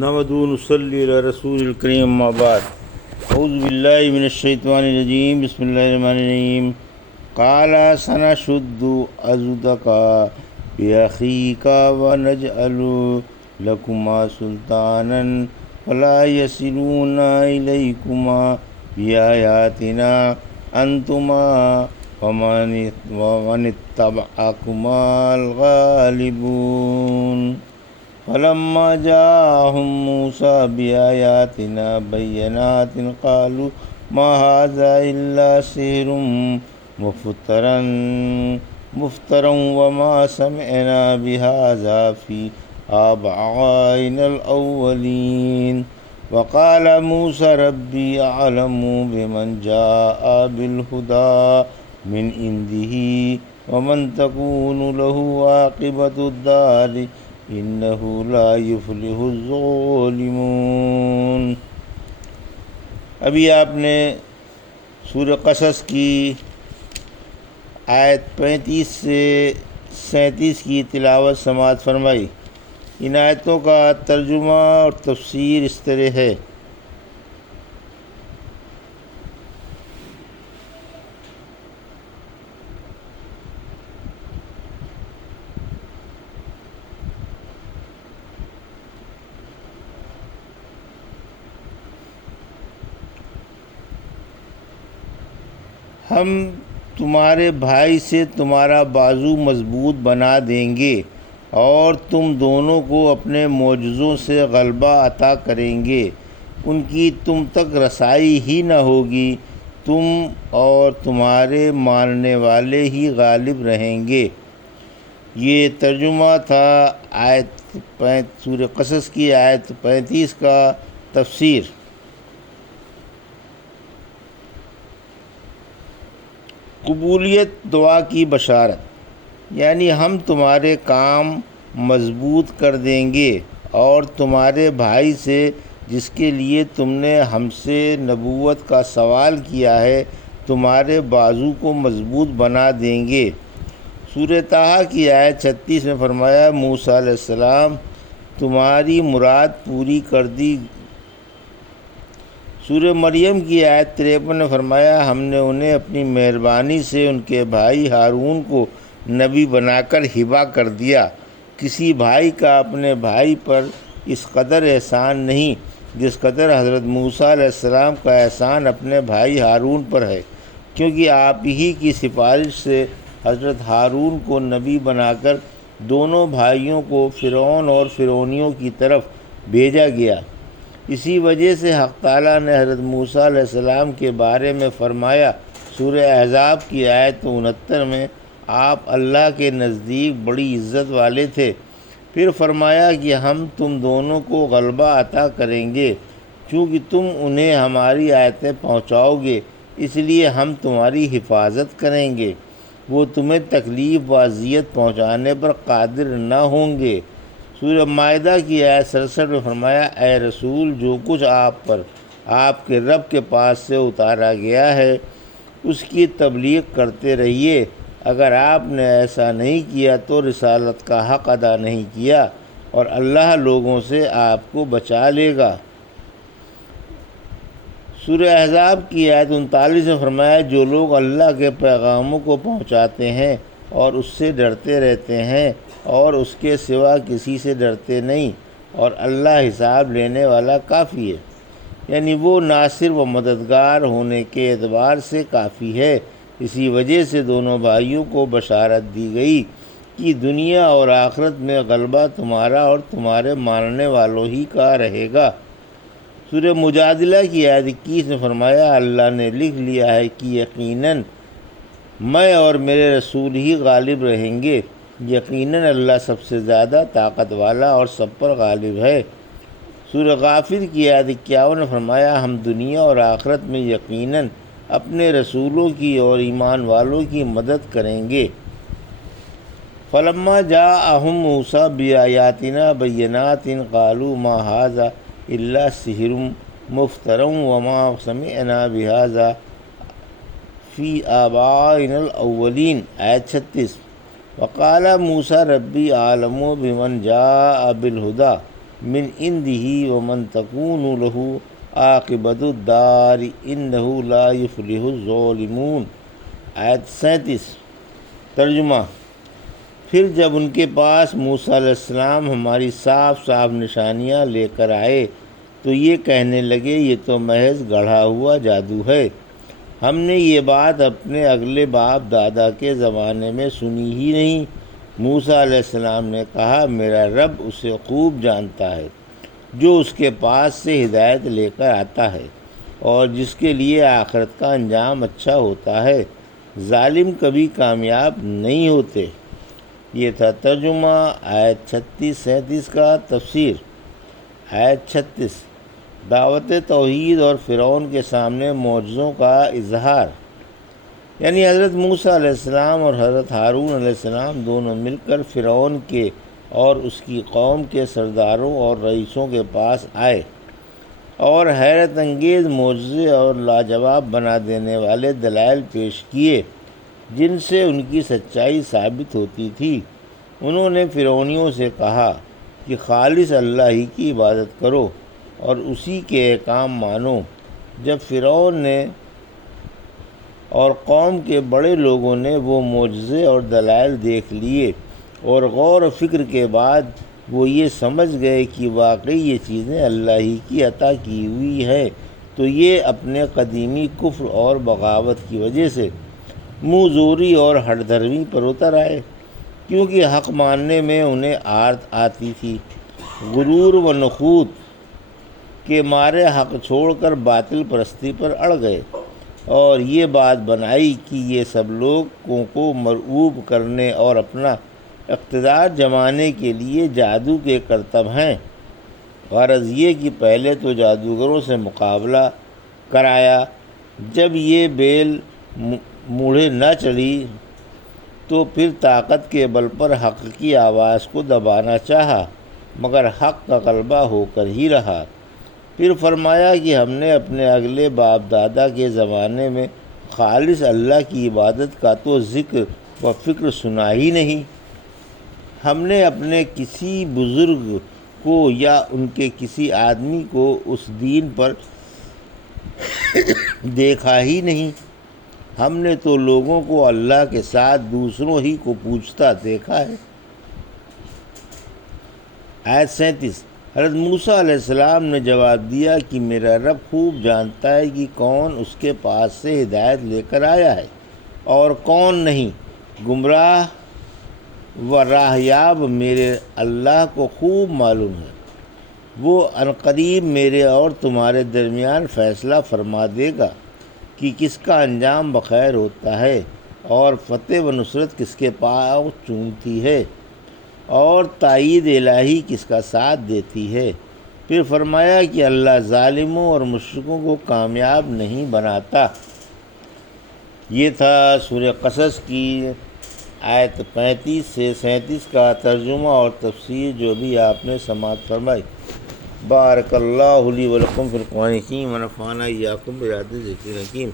نحمدہ و نصلی علی رسول الکریم اما بعد اعوذ باللہ من الشیطان الرجیم بسم اللہ الرحمن الرحیم قال سنشد عضدک بأخیک ونجعل لکما سلطانا فلا یصلون الیکما بآیاتنا انتما ومن اتبعکما الغالبون فلما جاءهم موسى بآياتنا بينات قالوا ما هذا إلا سحر مفترى وما سمعنا بهذا في آبائنا الأولين وقال موسى ربي أعلم بمن جاء بالهدى من عنده ومن تكون له عاقبة الدار انہ لا یفلح الظالمون۔ ابھی آپ نے سورہ قصص کی آیت 35 سے 37 کی تلاوت سماعت فرمائی۔ ان آیتوں کا ترجمہ اور تفسیر اس طرح ہے۔ ہم تمہارے بھائی سے تمہارا بازو مضبوط بنا دیں گے اور تم دونوں کو اپنے معجزوں سے غلبہ عطا کریں گے۔ ان کی تم تک رسائی ہی نہ ہوگی، تم اور تمہارے ماننے والے ہی غالب رہیں گے۔ یہ ترجمہ تھا سورہ قصص کی آیت 35 کا تفسیر۔ قبولیت دعا کی بشارت، یعنی ہم تمہارے کام مضبوط کر دیں گے اور تمہارے بھائی سے جس کے لیے تم نے ہم سے نبوت کا سوال کیا ہے تمہارے بازو کو مضبوط بنا دیں گے۔ سورہ طٰہٰ کی آیت 36 میں فرمایا موسیٰ علیہ السلام تمہاری مراد پوری کر دی۔ سورہ مریم کی آیت 53 نے فرمایا ہم نے انہیں اپنی مہربانی سے ان کے بھائی ہارون کو نبی بنا کر ہبہ کر دیا۔ کسی بھائی کا اپنے بھائی پر اس قدر احسان نہیں جس قدر حضرت موسیٰ علیہ السلام کا احسان اپنے بھائی ہارون پر ہے، کیونکہ آپ ہی کی سفارش سے حضرت ہارون کو نبی بنا کر دونوں بھائیوں کو فرعون اور فرعونیوں کی طرف بھیجا گیا۔ اسی وجہ سے حق تعالیٰ نے حضرت موسیٰ علیہ السلام کے بارے میں فرمایا سورہ احزاب کی آیت 69 میں آپ اللہ کے نزدیک بڑی عزت والے تھے۔ پھر فرمایا کہ ہم تم دونوں کو غلبہ عطا کریں گے چونکہ تم انہیں ہماری آیتیں پہنچاؤ گے، اس لیے ہم تمہاری حفاظت کریں گے، وہ تمہیں تکلیف و اذیت پہنچانے پر قادر نہ ہوں گے۔ سورہ مائدہ کی آیت 67 میں فرمایا اے رسول جو کچھ آپ پر آپ کے رب کے پاس سے اتارا گیا ہے اس کی تبلیغ کرتے رہیے، اگر آپ نے ایسا نہیں کیا تو رسالت کا حق ادا نہیں کیا اور اللہ لوگوں سے آپ کو بچا لے گا۔ سورہ احزاب کی آیت 39 میں فرمایا جو لوگ اللہ کے پیغاموں کو پہنچاتے ہیں اور اس سے ڈرتے رہتے ہیں اور اس کے سوا کسی سے ڈرتے نہیں اور اللہ حساب لینے والا کافی ہے، یعنی وہ ناصر و مددگار ہونے کے اعتبار سے کافی ہے۔ اسی وجہ سے دونوں بھائیوں کو بشارت دی گئی کہ دنیا اور آخرت میں غلبہ تمہارا اور تمہارے ماننے والوں ہی کا رہے گا۔ سورہ مجادلہ کی آیت 21 میں فرمایا اللہ نے لکھ لیا ہے کہ یقیناً میں اور میرے رسول ہی غالب رہیں گے، یقیناً اللہ سب سے زیادہ طاقت والا اور سب پر غالب ہے۔ سورہ غافر کی آیت 51 نے فرمایا ہم دنیا اور آخرت میں یقیناً اپنے رسولوں کی اور ایمان والوں کی مدد کریں گے۔ فلما جاءهم موسیٰ بآیاتنا بینات قالوا ما هذا الا سحر مفتری وما سمعنا بهذا فی آبائنا الاولین۔ آیت 36 وقال موسیٰ ربی اعلم بمن جاء بالہدی من عنده ومن تكون له عاقبۃ الدار انہ لا یفلح الظالمون۔ آیت 37۔ ترجمہ: پھر جب ان کے پاس موسیٰ علیہ السلام ہماری صاف صاف نشانیاں لے کر آئے تو یہ کہنے لگے یہ تو محض گڑھا ہوا جادو ہے، ہم نے یہ بات اپنے اگلے باپ دادا کے زمانے میں سنی ہی نہیں۔ موسیٰ علیہ السلام نے کہا میرا رب اسے خوب جانتا ہے جو اس کے پاس سے ہدایت لے کر آتا ہے اور جس کے لیے آخرت کا انجام اچھا ہوتا ہے، ظالم کبھی کامیاب نہیں ہوتے۔ یہ تھا ترجمہ آیت 36-37 کا۔ تفسیر۔ آیت 36۔ دعوت توحید اور فرعون کے سامنے معجزوں کا اظہار، یعنی حضرت موسیٰ علیہ السلام اور حضرت ہارون علیہ السلام دونوں مل کر فرعون کے اور اس کی قوم کے سرداروں اور رئیسوں کے پاس آئے اور حیرت انگیز معجزے اور لاجواب بنا دینے والے دلائل پیش کیے جن سے ان کی سچائی ثابت ہوتی تھی۔ انہوں نے فرعونیوں سے کہا کہ خالص اللہ ہی کی عبادت کرو اور اسی کے احکام مانو۔ جب فرعون نے اور قوم کے بڑے لوگوں نے وہ معجزے اور دلائل دیکھ لیے اور غور و فکر کے بعد وہ یہ سمجھ گئے کہ واقعی یہ چیزیں اللہ ہی کی عطا کی ہوئی ہیں، تو یہ اپنے قدیمی کفر اور بغاوت کی وجہ سے منہ زوری اور ہٹ دھرمی پر اتر آئے، کیونکہ حق ماننے میں انہیں آرت آتی تھی۔ غرور و نخوت کے مارے حق چھوڑ کر باطل پرستی پر اڑ گئے اور یہ بات بنائی کہ یہ سب لوگوں کو مرعوب کرنے اور اپنا اقتدار جمانے کے لیے جادو کے کرتب ہیں۔ غرض یہ کہ پہلے تو جادوگروں سے مقابلہ کرایا، جب یہ بیل موڑھے نہ چڑھی تو پھر طاقت کے بل پر حق کی آواز کو دبانا چاہا، مگر حق کا غلبہ ہو کر ہی رہا۔ پھر فرمایا کہ ہم نے اپنے اگلے باپ دادا کے زمانے میں خالص اللہ کی عبادت کا تو ذکر و فکر سنا ہی نہیں، ہم نے اپنے کسی بزرگ کو یا ان کے کسی آدمی کو اس دین پر دیکھا ہی نہیں، ہم نے تو لوگوں کو اللہ کے ساتھ دوسروں ہی کو پوجتا دیکھا ہے۔ آیت 37۔ حضرت موسیٰ علیہ السلام نے جواب دیا کہ میرا رب خوب جانتا ہے کہ کون اس کے پاس سے ہدایت لے کر آیا ہے اور کون نہیں، گمراہ و راہیاب میرے اللہ کو خوب معلوم ہے۔ وہ عنقریب میرے اور تمہارے درمیان فیصلہ فرما دے گا کہ کس کا انجام بخیر ہوتا ہے اور فتح و نصرت کس کے پاؤں چومتی ہے اور تائید الہی کس کا ساتھ دیتی ہے۔ پھر فرمایا کہ اللہ ظالموں اور مشرکوں کو کامیاب نہیں بناتا۔ یہ تھا سورہ قصص کی آیت 35 سے 37 کا ترجمہ اور تفسیر جو بھی آپ نے سماعت فرمائی۔ بارک اللہ لی و لکم فی القرآن الحکیم ونفعنی وإیاکم بآیات الذکر الحکیم۔